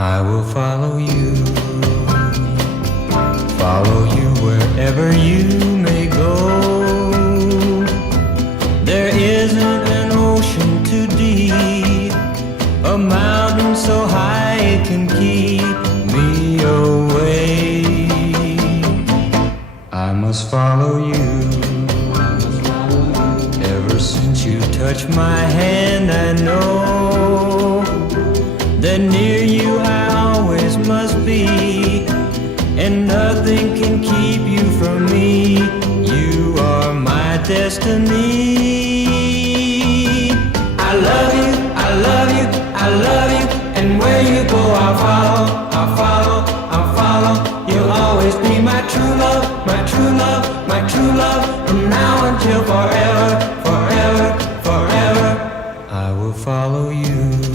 I will follow you wherever you may go. There isn't an ocean too deep, a mountain so high it can keep me away. I must follow you. Ever since you touched my hand, I know that near you I always must be, and nothing can keep you from me. You are my destiny.